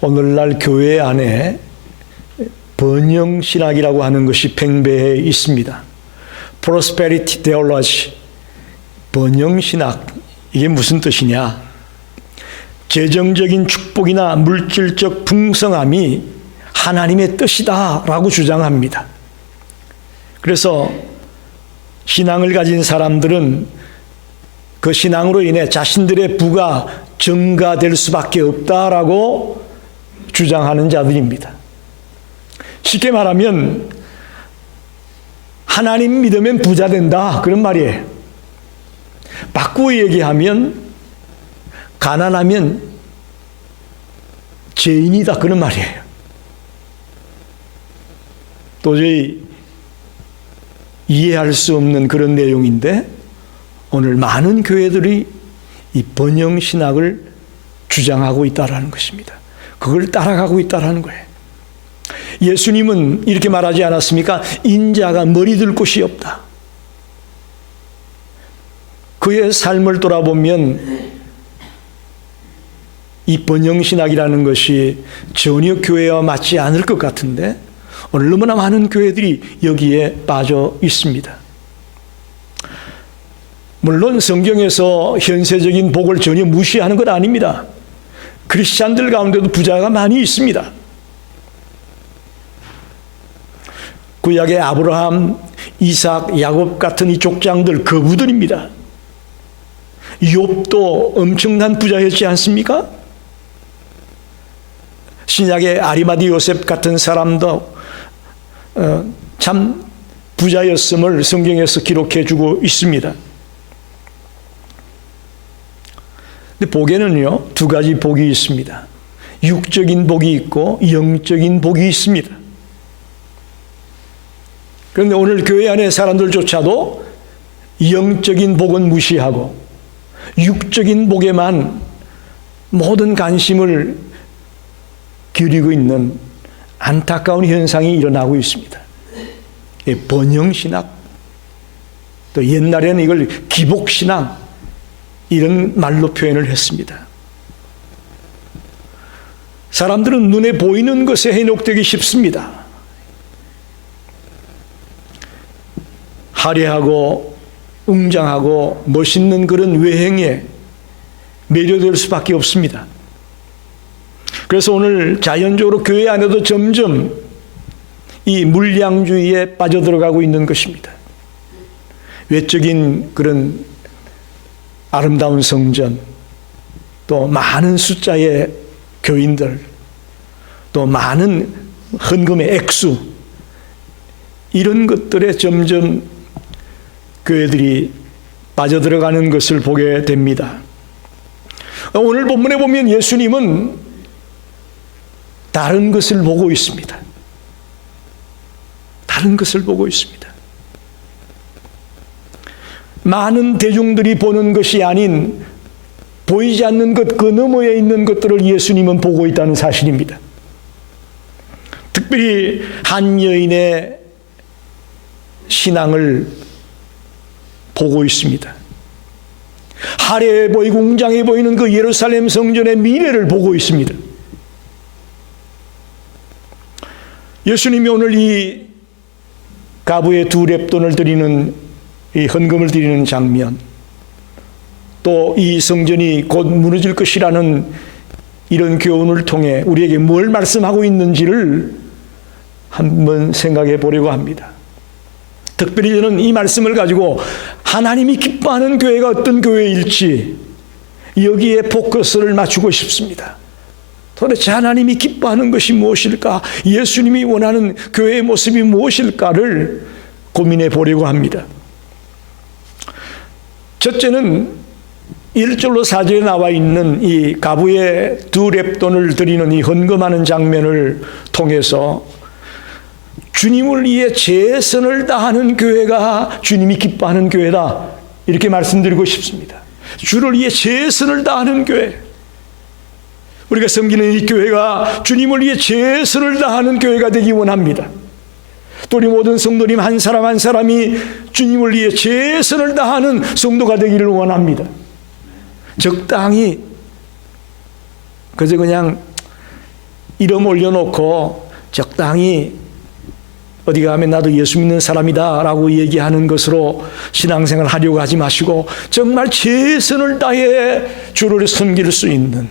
오늘날 교회 안에 번영신학이라고 하는 것이 팽배해 있습니다. Prosperity Theology, 번영신학, 이게 무슨 뜻이냐? 재정적인 축복이나 물질적 풍성함이 하나님의 뜻이다 라고 주장합니다. 그래서 신앙을 가진 사람들은 그 신앙으로 인해 자신들의 부가 증가될 수밖에 없다라고 주장하는 자들입니다. 쉽게 말하면 하나님 믿으면 부자 된다 그런 말이에요. 바꾸어 얘기하면 가난하면 죄인이다 그런 말이에요. 도저히 이해할 수 없는 그런 내용인데 오늘 많은 교회들이 이 번영신학을 주장하고 있다는 것입니다. 그걸 따라가고 있다는 거예요. 예수님은 이렇게 말하지 않았습니까? 인자가 머리 들 곳이 없다. 그의 삶을 돌아보면 이 번영신학이라는 것이 전혀 교회와 맞지 않을 것 같은데 오늘 너무나 많은 교회들이 여기에 빠져 있습니다. 물론 성경에서 현세적인 복을 전혀 무시하는 것 아닙니다. 크리스찬들 가운데도 부자가 많이 있습니다. 구약의 아브라함, 이삭, 야곱 같은 이 족장들 거부들입니다. 욥도 엄청난 부자였지 않습니까? 신약의 아리마디 요셉 같은 사람도 참 부자였음을 성경에서 기록해 주고 있습니다. 근데 복에는요, 두 가지 복이 있습니다. 육적인 복이 있고 영적인 복이 있습니다. 그런데 오늘 교회 안에 사람들조차도 영적인 복은 무시하고 육적인 복에만 모든 관심을 기울이고 있는 안타까운 현상이 일어나고 있습니다. 번영신학, 또 옛날에는 이걸 기복신앙, 이런 말로 표현을 했습니다. 사람들은 눈에 보이는 것에 현혹되기 쉽습니다. 화려하고 웅장하고 멋있는 그런 외행에 매료될 수밖에 없습니다. 그래서 오늘 자연적으로 교회 안에도 점점 이 물량주의에 빠져들어가고 있는 것입니다. 외적인 그런 아름다운 성전, 또 많은 숫자의 교인들, 또 많은 헌금의 액수, 이런 것들에 점점 교회들이 빠져들어가는 것을 보게 됩니다. 오늘 본문에 보면 예수님은 다른 것을 보고 있습니다. 다른 것을 보고 있습니다. 많은 대중들이 보는 것이 아닌 보이지 않는 것, 그 너머에 있는 것들을 예수님은 보고 있다는 사실입니다. 특별히 한 여인의 신앙을 보고 있습니다. 화려해 보이고 웅장해 보이는 그 예루살렘 성전의 미래를 보고 있습니다. 예수님이 오늘 이 가부에 두 렙돈을 드리는 이 헌금을 드리는 장면, 또 이 성전이 곧 무너질 것이라는 이런 교훈을 통해 우리에게 뭘 말씀하고 있는지를 한번 생각해 보려고 합니다. 특별히 저는 이 말씀을 가지고 하나님이 기뻐하는 교회가 어떤 교회일지 여기에 포커스를 맞추고 싶습니다. 도대체 하나님이 기뻐하는 것이 무엇일까? 예수님이 원하는 교회의 모습이 무엇일까를 고민해 보려고 합니다. 첫째는 1절로 4절에 나와 있는 이 가부에 두 렙돈을 드리는 이 헌금하는 장면을 통해서 주님을 위해 최선을 다하는 교회가 주님이 기뻐하는 교회다, 이렇게 말씀드리고 싶습니다. 주를 위해 최선을 다하는 교회, 우리가 섬기는 이 교회가 주님을 위해 최선을 다하는 교회가 되기 원합니다. 또 우리 모든 성도님 한 사람 한 사람이 주님을 위해 최선을 다하는 성도가 되기를 원합니다. 적당히 그저 그냥 이름 올려놓고 적당히 어디 가면 나도 예수 믿는 사람이다 라고 얘기하는 것으로 신앙생활 하려고 하지 마시고 정말 최선을 다해 주를 섬길 수 있는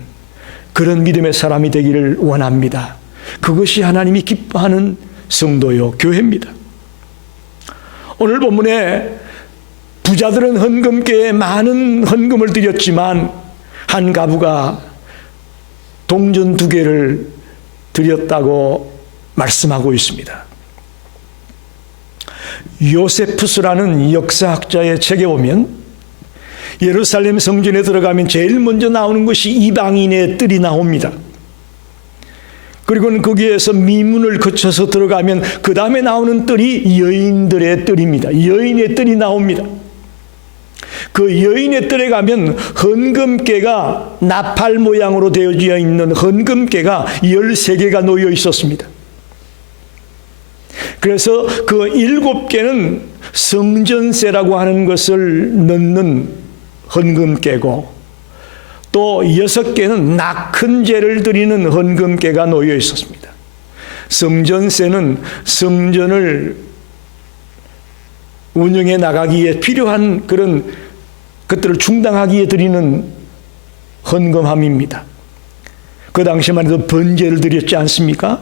그런 믿음의 사람이 되기를 원합니다. 그것이 하나님이 기뻐하는 성도요 교회입니다. 오늘 본문에 부자들은 헌금계에 많은 헌금을 드렸지만 한 가부가 동전 2개를 드렸다고 말씀하고 있습니다. 요세푸스라는 역사학자의 책에 보면 예루살렘 성전에 들어가면 제일 먼저 나오는 것이 이방인의 뜰이 나옵니다. 그리고는 거기에서 미문을 거쳐서 들어가면 그 다음에 나오는 뜰이 여인들의 뜰입니다. 여인의 뜰이 나옵니다. 그 여인의 뜰에 가면 헌금계가 나팔 모양으로 되어져 있는 헌금계가 13개가 놓여 있었습니다. 그래서 그 7개는 성전세라고 하는 것을 넣는 헌금계고 또 6개는 낙헌제를 드리는 헌금계가 놓여 있었습니다. 성전세는 성전을 운영해 나가기에 필요한 그런 것들을 충당하기에 드리는 헌금함입니다. 그 당시만 해도 번제를 드렸지 않습니까?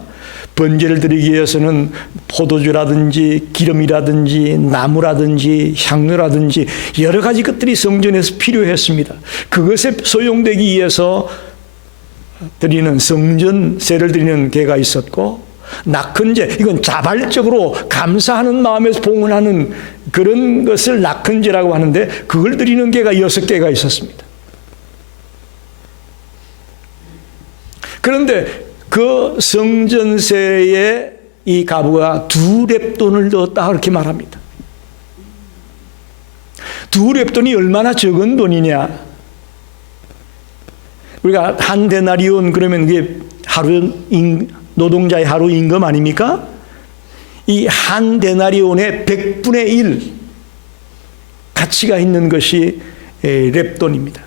번제를 드리기 위해서는 포도주라든지 기름이라든지 나무라든지 향료라든지 여러 가지 것들이 성전에서 필요했습니다. 그것에 소용되기 위해서 드리는 성전세를 드리는 계가 있었고 낙헌제, 이건 자발적으로 감사하는 마음에서 봉헌하는 그런 것을 낙헌제라고 하는데 그걸 드리는 계가 6개가 있었습니다. 그런데 그 성전세에 이 가부가 2렙돈을 넣었다 그렇게 말합니다. 2렙돈이 얼마나 적은 돈이냐? 우리가 한 데나리온 그러면 이게 노동자의 하루 임금 아닙니까? 이 한 데나리온의 100분의 1 가치가 있는 것이 렙돈입니다.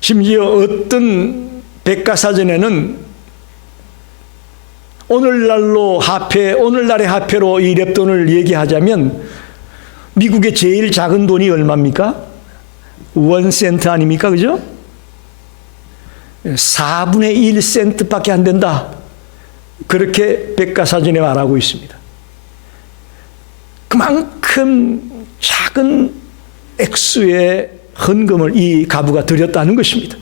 심지어 어떤 백과사전에는 오늘날의 화폐로 이 렙돈을 얘기하자면 미국의 제일 작은 돈이 얼마입니까? 1센트 아닙니까? 그죠? 4분의 1센트밖에 안 된다. 그렇게 백과사전에 말하고 있습니다. 그만큼 작은 액수의 헌금을 이 가부가 드렸다는 것입니다.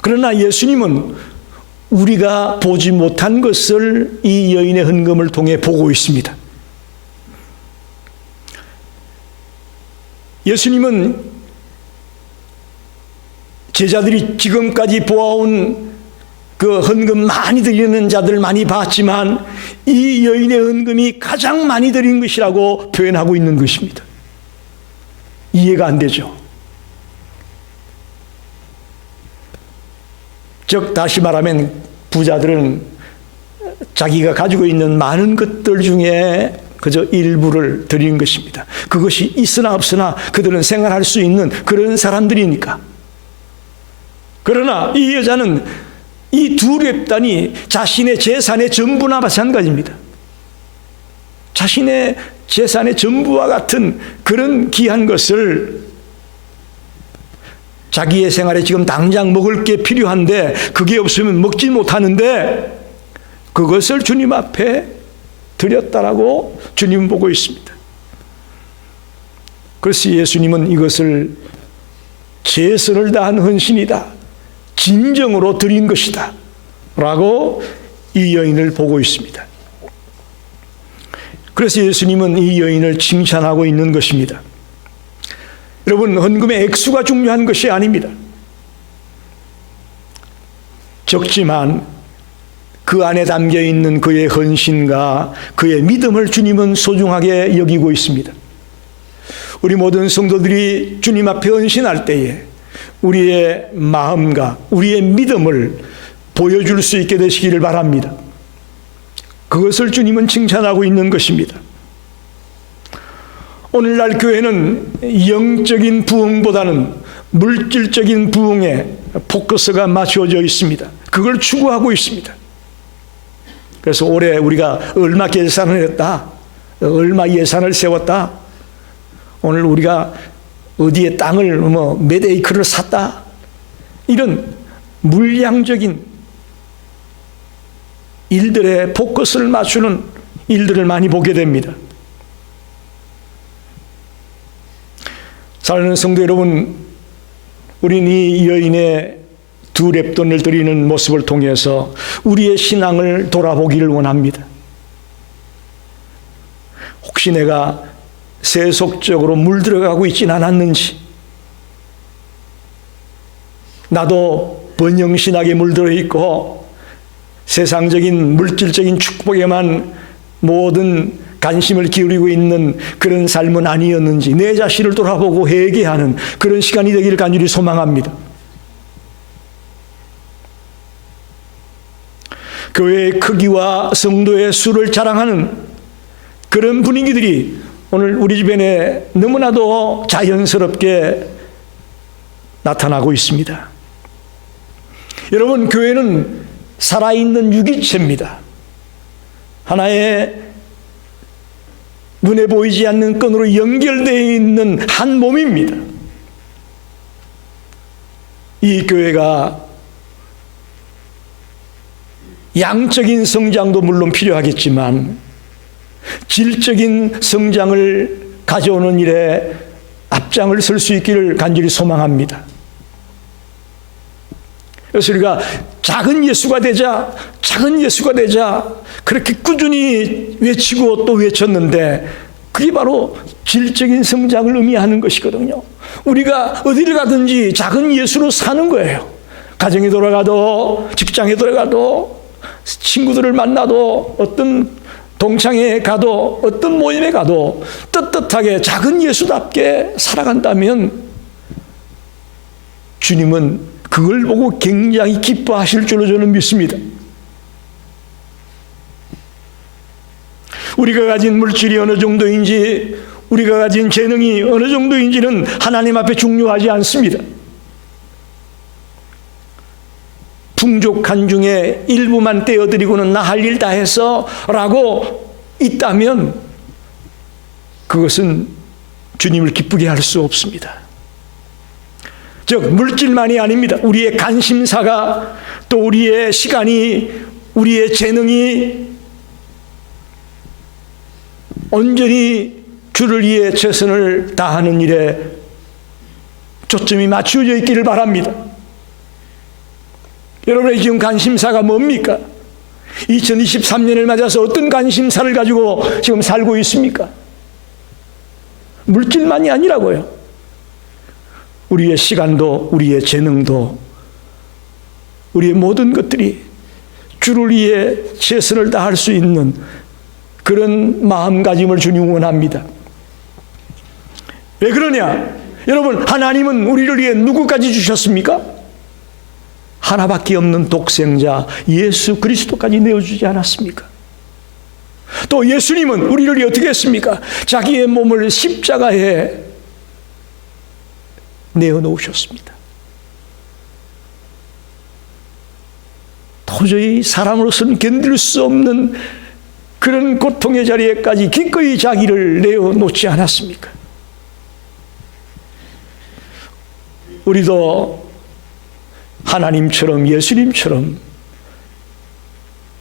그러나 예수님은 우리가 보지 못한 것을 이 여인의 헌금을 통해 보고 있습니다. 예수님은 제자들이 지금까지 보아온 그 헌금 많이 드리는 자들 많이 봤지만 이 여인의 헌금이 가장 많이 드린 것이라고 표현하고 있는 것입니다. 이해가 안 되죠. 즉 다시 말하면 부자들은 자기가 가지고 있는 많은 것들 중에 그저 일부를 드리는 것입니다. 그것이 있으나 없으나 그들은 생활할 수 있는 그런 사람들이니까. 그러나 이 여자는 이 2렙단이 자신의 재산의 전부나 마찬가지입니다. 자신의 재산의 전부와 같은 그런 귀한 것을 자기의 생활에 지금 당장 먹을 게 필요한데 그게 없으면 먹지 못하는데 그것을 주님 앞에 드렸다라고 주님 보고 있습니다. 그래서 예수님은 이것을 최선을 다한 헌신이다, 진정으로 드린 것이다 라고 이 여인을 보고 있습니다. 그래서 예수님은 이 여인을 칭찬하고 있는 것입니다. 여러분, 헌금의 액수가 중요한 것이 아닙니다. 적지만 그 안에 담겨있는 그의 헌신과 그의 믿음을 주님은 소중하게 여기고 있습니다. 우리 모든 성도들이 주님 앞에 헌신할 때에 우리의 마음과 우리의 믿음을 보여줄 수 있게 되시기를 바랍니다. 그것을 주님은 칭찬하고 있는 것입니다. 오늘날 교회는 영적인 부흥보다는 물질적인 부흥에 포커스가 맞춰져 있습니다. 그걸 추구하고 있습니다. 그래서 올해 우리가 얼마 계산을 했다, 얼마 예산을 세웠다, 오늘 우리가 어디에 땅을 몇 에이크를 샀다, 이런 물량적인 일들에 포커스를 맞추는 일들을 많이 보게 됩니다. 사랑하는 성도 여러분, 우리는 이 여인의 두 렙돈을 드리는 모습을 통해서 우리의 신앙을 돌아보기를 원합니다. 혹시 내가 세속적으로 물들어가고 있진 않았는지, 나도 번영신학에 물들어 있고 세상적인 물질적인 축복에만 모든 관심을 기울이고 있는 그런 삶은 아니었는지 내 자신을 돌아보고 회개하는 그런 시간이 되기를 간절히 소망합니다. 교회의 크기와 성도의 수를 자랑하는 그런 분위기들이 오늘 우리 주변에 너무나도 자연스럽게 나타나고 있습니다. 여러분, 교회는 살아있는 유기체입니다. 하나의 눈에 보이지 않는 끈으로 연결되어 있는 한 몸입니다. 이 교회가 양적인 성장도 물론 필요하겠지만 질적인 성장을 가져오는 일에 앞장을 설 수 있기를 간절히 소망합니다. 그래서 우리가 작은 예수가 되자, 작은 예수가 되자 그렇게 꾸준히 외치고 또 외쳤는데 그게 바로 질적인 성장을 의미하는 것이거든요. 우리가 어디를 가든지 작은 예수로 사는 거예요. 가정에 돌아가도, 직장에 돌아가도, 친구들을 만나도, 어떤 동창회에 가도, 어떤 모임에 가도 떳떳하게 작은 예수답게 살아간다면 주님은 그걸 보고 굉장히 기뻐하실 줄로 저는 믿습니다. 우리가 가진 물질이 어느 정도인지, 우리가 가진 재능이 어느 정도인지는 하나님 앞에 중요하지 않습니다. 풍족한 중에 일부만 떼어드리고는 나 할 일 다 해서 라고 있다면 그것은 주님을 기쁘게 할 수 없습니다. 즉 물질만이 아닙니다. 우리의 관심사가, 또 우리의 시간이, 우리의 재능이 온전히 주를 위해 최선을 다하는 일에 초점이 맞추어져 있기를 바랍니다. 여러분의 지금 관심사가 뭡니까? 2023년을 맞아서 어떤 관심사를 가지고 지금 살고 있습니까? 물질만이 아니라고요. 우리의 시간도, 우리의 재능도, 우리의 모든 것들이 주를 위해 최선을 다할 수 있는 그런 마음가짐을 주님 원합니다. 왜 그러냐? 여러분, 하나님은 우리를 위해 누구까지 주셨습니까? 하나밖에 없는 독생자 예수 그리스도까지 내어주지 않았습니까? 또 예수님은 우리를 위해 어떻게 했습니까? 자기의 몸을 십자가에 내어놓으셨습니다. 도저히 사람으로서는 견딜 수 없는 그런 고통의 자리에까지 기꺼이 자기를 내어놓지 않았습니까? 우리도 하나님처럼, 예수님처럼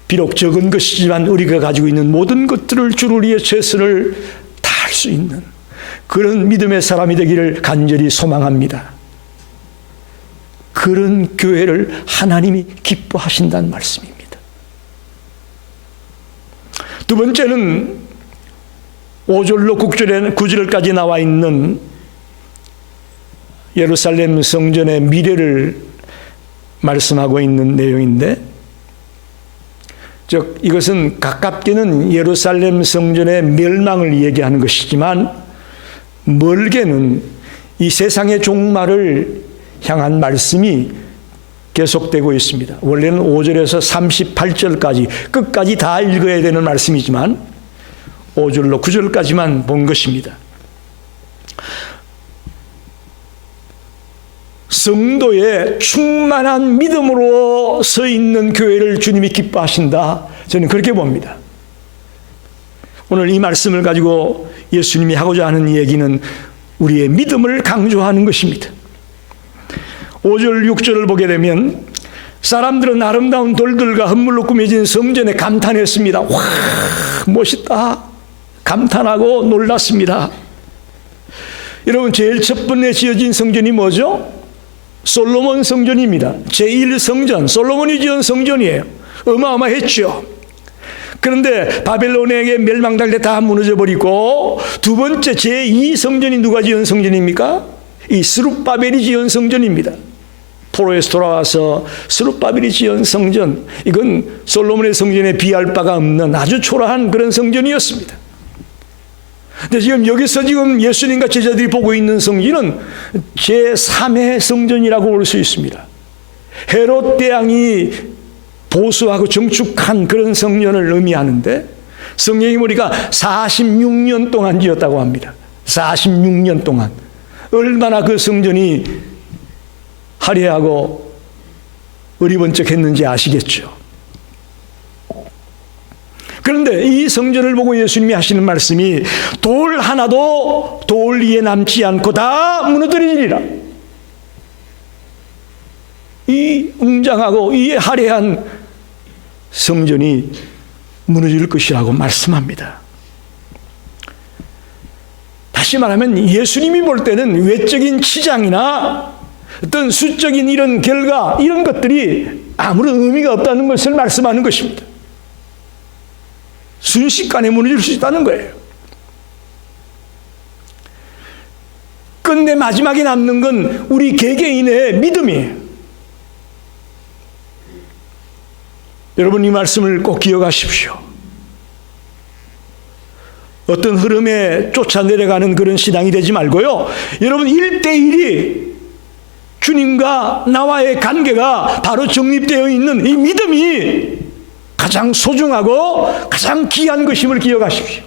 비록 적은 것이지만 우리가 가지고 있는 모든 것들을 주를 위해 최선을 다할 수 있는 그런 믿음의 사람이 되기를 간절히 소망합니다. 그런 교회를 하나님이 기뻐하신다는 말씀입니다. 두 번째는 5절로 9절까지 나와 있는 예루살렘 성전의 미래를 말씀하고 있는 내용인데, 즉 이것은 가깝게는 예루살렘 성전의 멸망을 얘기하는 것이지만 멀게는 이 세상의 종말을 향한 말씀이 계속되고 있습니다. 원래는 5절에서 38절까지 끝까지 다 읽어야 되는 말씀이지만 5절로 9절까지만 본 것입니다. 성도의 충만한 믿음으로 서 있는 교회를 주님이 기뻐하신다. 저는 그렇게 봅니다. 오늘 이 말씀을 가지고 예수님이 하고자 하는 얘기는 우리의 믿음을 강조하는 것입니다. 5절 6절을 보게 되면 사람들은 아름다운 돌들과 흙물로 꾸며진 성전에 감탄했습니다. 와, 멋있다. 감탄하고 놀랐습니다. 여러분, 제일 첫 번째 지어진 성전이 뭐죠? 솔로몬 성전입니다. 제1성전, 솔로몬이 지은 성전이에요. 어마어마했죠. 그런데 바벨론에게 멸망당할 때 다 무너져버리고 두 번째 제2성전이 누가 지은 성전입니까? 이 스룹바벨이 지은 성전입니다. 포로에서 돌아와서 스룹바벨이 지은 성전, 이건 솔로몬의 성전에 비할 바가 없는 아주 초라한 그런 성전이었습니다. 근데 지금 여기서 지금 예수님과 제자들이 보고 있는 성전은 제3의 성전이라고 볼 수 있습니다. 헤롯 대왕이 보수하고 정축한 그런 성전을 의미하는데 성경이 보니까 46년 동안 지었다고 합니다. 46년 동안. 얼마나 그 성전이 화려하고 어리번쩍했는지 아시겠죠. 그런데 이 성전을 보고 예수님이 하시는 말씀이 돌 하나도 돌 위에 남지 않고 다 무너뜨리리라. 이 웅장하고 이 화려한 성전이 무너질 것이라고 말씀합니다. 다시 말하면 예수님이 볼 때는 외적인 치장이나 어떤 수적인 이런 결과, 이런 것들이 아무런 의미가 없다는 것을 말씀하는 것입니다. 순식간에 무너질 수 있다는 거예요. 끝내 마지막에 남는 건 우리 개개인의 믿음이에요. 여러분, 이 말씀을 꼭 기억하십시오. 어떤 흐름에 쫓아 내려가는 그런 신앙이 되지 말고요. 여러분, 1대1이 주님과 나와의 관계가 바로 정립되어 있는 이 믿음이 가장 소중하고 가장 귀한 것임을 기억하십시오.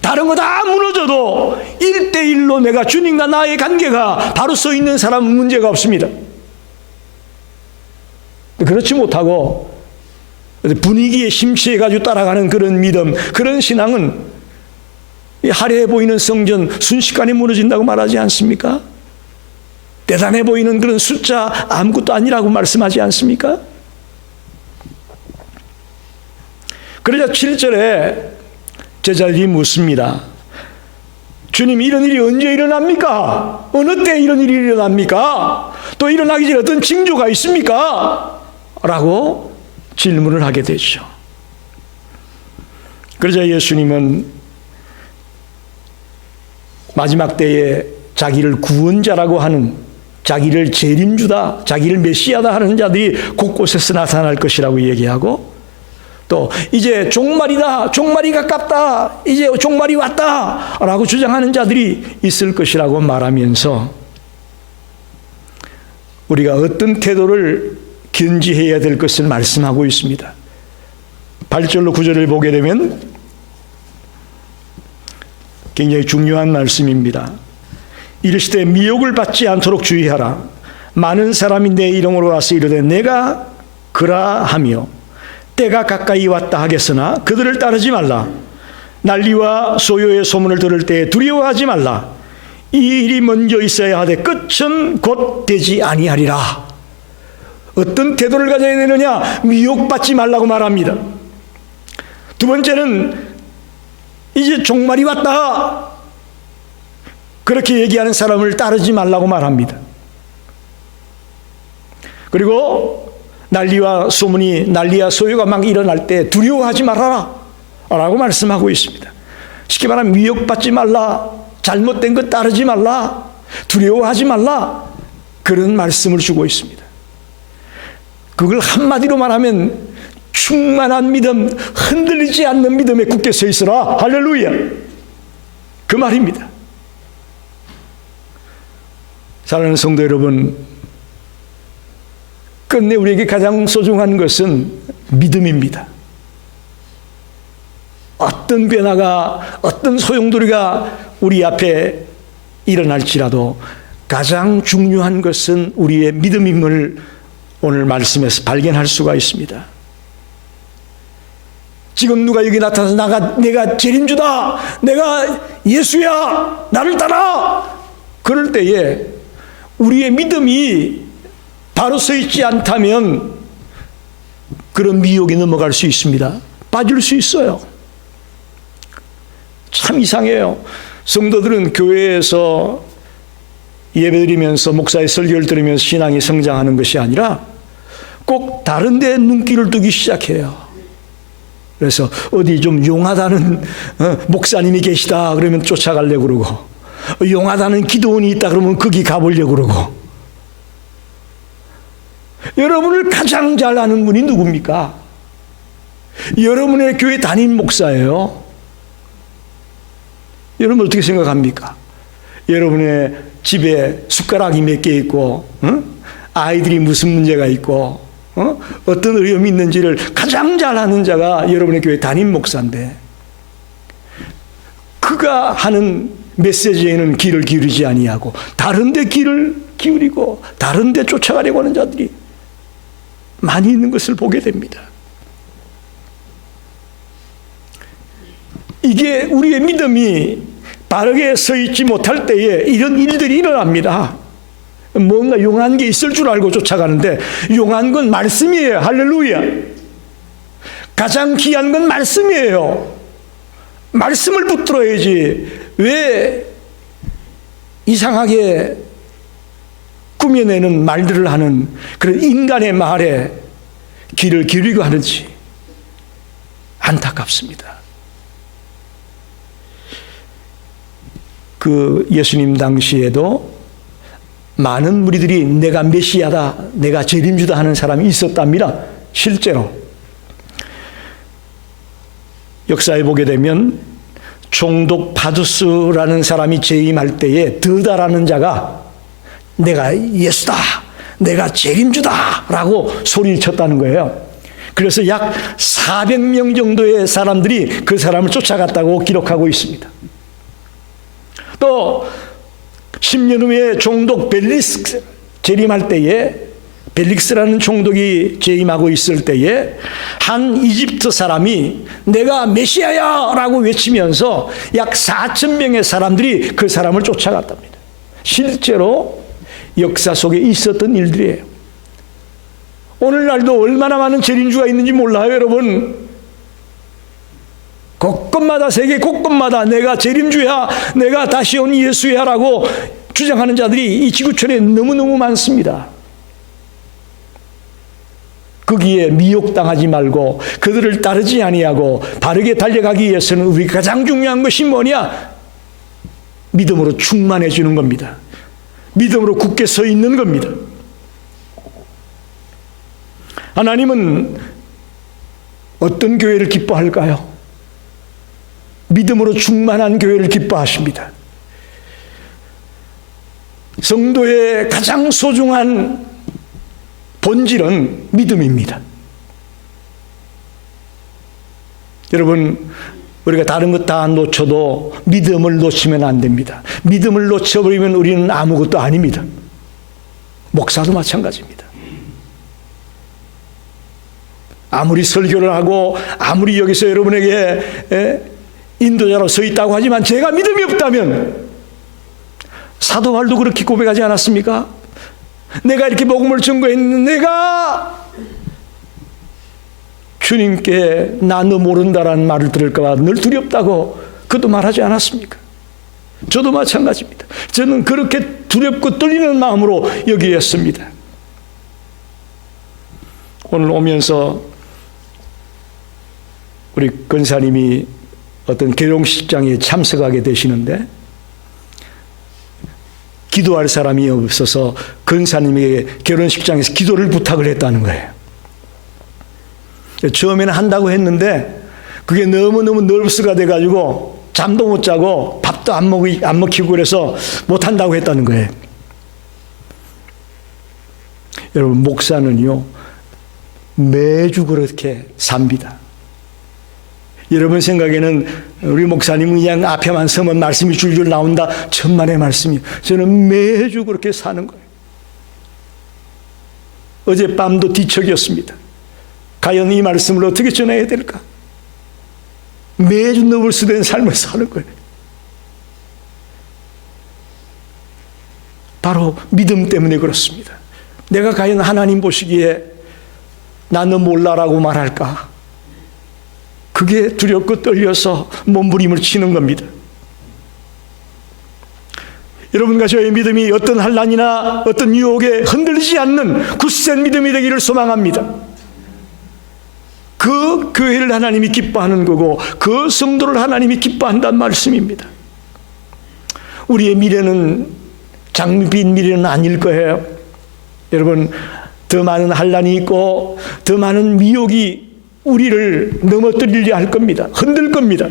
다른 거 다 무너져도 1대1로 내가 주님과 나의 관계가 바로 서 있는 사람은 문제가 없습니다. 그렇지 못하고 분위기에 심취해가지고 따라가는 그런 믿음, 그런 신앙은 화려해 보이는 성전 순식간에 무너진다고 말하지 않습니까? 대단해 보이는 그런 숫자 아무것도 아니라고 말씀하지 않습니까? 그러자 7절에 제자들이 묻습니다. 주님, 이런 일이 언제 일어납니까? 어느 때 이런 일이 일어납니까? 또 일어나기 전에 어떤 징조가 있습니까? 라고 질문을 하게 되죠. 그러자 예수님은 마지막 때에 자기를 구원자라고 하는, 자기를 재림주다, 자기를 메시아다 하는 자들이 곳곳에서 나타날 것이라고 얘기하고, 또 이제 종말이다, 종말이 가깝다, 이제 종말이 왔다 라고 주장하는 자들이 있을 것이라고 말하면서 우리가 어떤 태도를 견지해야 될 것을 말씀하고 있습니다. 8절로 9절을 보게 되면 굉장히 중요한 말씀입니다. 이르시되 미혹을 받지 않도록 주의하라. 많은 사람이 내 이름으로 와서 이르되 내가 그라하며 때가 가까이 왔다 하겠으나 그들을 따르지 말라. 난리와 소요의 소문을 들을 때 두려워하지 말라. 이 일이 먼저 있어야 하되 끝은 곧 되지 아니하리라. 어떤 태도를 가져야 되느냐? 미혹받지 말라고 말합니다. 두 번째는 이제 종말이 왔다, 그렇게 얘기하는 사람을 따르지 말라고 말합니다. 그리고 난리와 소문이, 난리와 소요가 막 일어날 때 두려워하지 말아라 라고 말씀하고 있습니다. 쉽게 말하면 미혹받지 말라, 잘못된 것 따르지 말라, 두려워하지 말라, 그런 말씀을 주고 있습니다. 그걸 한마디로 말하면 충만한 믿음, 흔들리지 않는 믿음에 굳게 서 있으라. 할렐루야, 그 말입니다. 사랑하는 성도 여러분, 끝내 우리에게 가장 소중한 것은 믿음입니다. 어떤 변화가, 어떤 소용돌이가 우리 앞에 일어날지라도 가장 중요한 것은 우리의 믿음임을 오늘 말씀에서 발견할 수가 있습니다. 지금 누가 여기 나타나서 내가 재림주다, 내가 예수야, 나를 따라, 그럴 때에 우리의 믿음이 바로 서 있지 않다면 그런 미혹에 넘어갈 수 있습니다. 빠질 수 있어요. 참 이상해요. 성도들은 교회에서 예배드리면서 목사의 설교를 들으면서 신앙이 성장하는 것이 아니라 꼭 다른 데 눈길을 두기 시작해요. 그래서 어디 좀 용하다는 목사님이 계시다 그러면 쫓아가려고 그러고, 용하다는 기도원이 있다 그러면 거기 가보려고 그러고. 여러분을 가장 잘 아는 분이 누굽니까? 여러분의 교회 담임 목사예요. 여러분 어떻게 생각합니까? 여러분의 집에 숟가락이 몇 개 있고, 아이들이 무슨 문제가 있고, 어떤 어려움이 있는지를 가장 잘 아는 자가 여러분의 교회 담임 목사인데, 그가 하는 메시지에는 귀를 기울이지 아니하고 다른 데 귀를 기울이고 다른 데 쫓아가려고 하는 자들이 많이 있는 것을 보게 됩니다. 이게 우리의 믿음이 바르게 서 있지 못할 때에 이런 일들이 일어납니다. 뭔가 용한 게 있을 줄 알고 쫓아가는데 용한 건 말씀이에요. 할렐루야. 가장 귀한 건 말씀이에요. 말씀을 붙들어야지 왜 이상하게 꾸며내는 말들을 하는 그런 인간의 말에 귀를 기울이고 하는지 안타깝습니다. 그 예수님 당시에도 많은 무리들이 내가 메시아다, 내가 재림주다 하는 사람이 있었답니다. 실제로 역사에 보게 되면 총독 바두스라는 사람이 재임할 때에 드다라는 자가 내가 예수다, 내가 재림주다 라고 소리를 쳤다는 거예요. 그래서 약 400명 정도의 사람들이 그 사람을 쫓아갔다고 기록하고 있습니다. 또 10년 후에 총독 벨릭스 재림할 때에, 벨릭스라는 총독이 재임하고 있을 때에 한 이집트 사람이 내가 메시아야 라고 외치면서 약 4,000명의 사람들이 그 사람을 쫓아갔답니다. 실제로 역사 속에 있었던 일들이에요. 오늘날도 얼마나 많은 재림주가 있는지 몰라요, 여러분. 곳곳마다, 세계 곳곳마다 내가 재림주야, 내가 다시 온 예수야 라고 주장하는 자들이 이 지구촌에 너무너무 많습니다. 거기에 미혹당하지 말고 그들을 따르지 아니하고 바르게 달려가기 위해서는 우리 가장 중요한 것이 뭐냐? 믿음으로 충만해지는 겁니다. 믿음으로 굳게 서 있는 겁니다. 하나님은 어떤 교회를 기뻐할까요? 믿음으로 충만한 교회를 기뻐하십니다. 성도의 가장 소중한 본질은 믿음입니다. 여러분, 우리가 다른 것 다 놓쳐도 믿음을 놓치면 안 됩니다. 믿음을 놓쳐버리면 우리는 아무것도 아닙니다. 목사도 마찬가지입니다. 아무리 설교를 하고 아무리 여기서 여러분에게 인도자로 서 있다고 하지만 제가 믿음이 없다면, 사도 바울도 그렇게 고백하지 않았습니까? 내가 이렇게 복음을 전거했는데 내가 주님께 나 너 모른다라는 말을 들을까 봐 늘 두렵다고 그도 말하지 않았습니까? 저도 마찬가지입니다. 저는 그렇게 두렵고 떨리는 마음으로 여기였습니다. 오늘 오면서 우리 권사님이 어떤 결혼식장에 참석하게 되시는데 기도할 사람이 없어서 권사님에게 결혼식장에서 기도를 부탁을 했다는 거예요. 처음에는 한다고 했는데 그게 너무너무 널브스가 돼가지고 잠도 못 자고 밥도 안 먹히고 그래서 못한다고 했다는 거예요. 여러분, 목사는요 매주 그렇게 삽니다. 여러분 생각에는 우리 목사님은 그냥 앞에만 서면 말씀이 줄줄 나온다, 천만의 말씀이에요. 저는 매주 그렇게 사는 거예요. 어젯밤도 뒤척였습니다. 과연 이 말씀을 어떻게 전해야 될까? 매주 너블스된 삶을 사는 거예요. 바로 믿음 때문에 그렇습니다. 내가 과연 하나님 보시기에 나는 몰라라고 말할까? 그게 두렵고 떨려서 몸부림을 치는 겁니다. 여러분과 저의 믿음이 어떤 환난이나 어떤 유혹에 흔들리지 않는 굳센 믿음이 되기를 소망합니다. 그 교회를 하나님이 기뻐하는 거고 그 성도를 하나님이 기뻐한다는 말씀입니다. 우리의 미래는 장밋빛 미래는 아닐 거예요. 여러분, 더 많은 환난이 있고 더 많은 미혹이 우리를 넘어뜨리려 할 겁니다. 흔들 겁니다.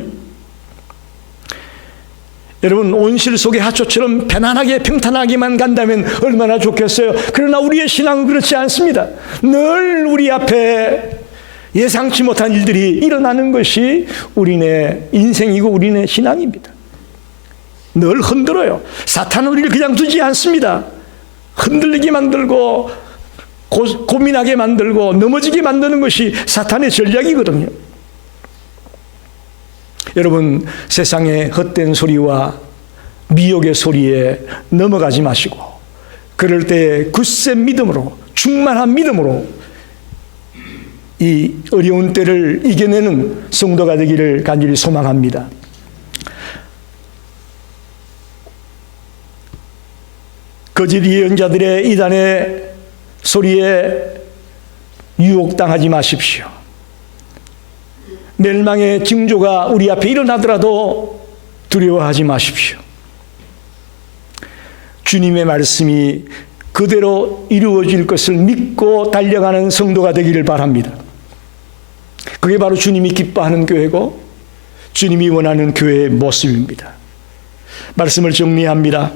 여러분, 온실 속의 하초처럼 편안하게 평탄하게만 간다면 얼마나 좋겠어요. 그러나 우리의 신앙은 그렇지 않습니다. 늘 우리 앞에 예상치 못한 일들이 일어나는 것이 우리네 인생이고 우리네 신앙입니다. 늘 흔들어요. 사탄은 우리를 그냥 두지 않습니다. 흔들리게 만들고 고민하게 만들고 넘어지게 만드는 것이 사탄의 전략이거든요. 여러분, 세상의 헛된 소리와 미혹의 소리에 넘어가지 마시고 그럴 때 굳센 믿음으로, 충만한 믿음으로 이 어려운 때를 이겨내는 성도가 되기를 간절히 소망합니다. 거짓 예언자들의 이단의 소리에 유혹당하지 마십시오. 멸망의 징조가 우리 앞에 일어나더라도 두려워하지 마십시오. 주님의 말씀이 그대로 이루어질 것을 믿고 달려가는 성도가 되기를 바랍니다. 그게 바로 주님이 기뻐하는 교회고 주님이 원하는 교회의 모습입니다. 말씀을 정리합니다.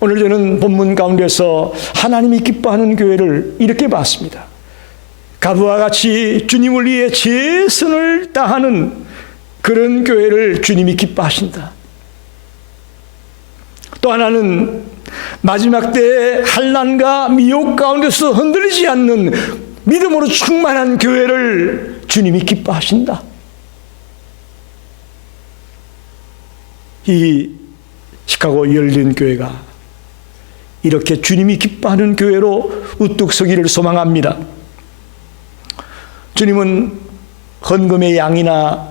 오늘 저는 본문 가운데서 하나님이 기뻐하는 교회를 이렇게 봤습니다. 가부와 같이 주님을 위해 최선을 다하는 그런 교회를 주님이 기뻐하신다. 또 하나는 마지막 때의 환난과 미혹 가운데서 흔들리지 않는 믿음으로 충만한 교회를 주님이 기뻐하신다. 이 시카고 열린 교회가 이렇게 주님이 기뻐하는 교회로 우뚝 서기를 소망합니다. 주님은 헌금의 양이나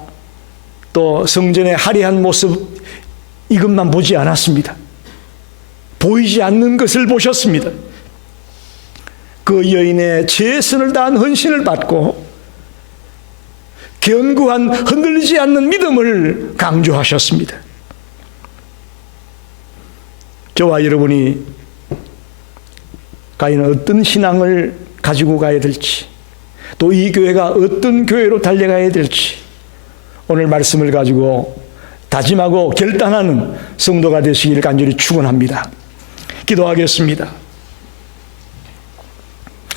또 성전의 화려한 모습 이것만 보지 않았습니다. 보이지 않는 것을 보셨습니다. 그 여인의 최선을 다한 헌신을 받고 견고한 흔들리지 않는 믿음을 강조하셨습니다. 저와 여러분이 과연 어떤 신앙을 가지고 가야 될지, 또 이 교회가 어떤 교회로 달려가야 될지 오늘 말씀을 가지고 다짐하고 결단하는 성도가 되시기를 간절히 축원합니다. 기도하겠습니다.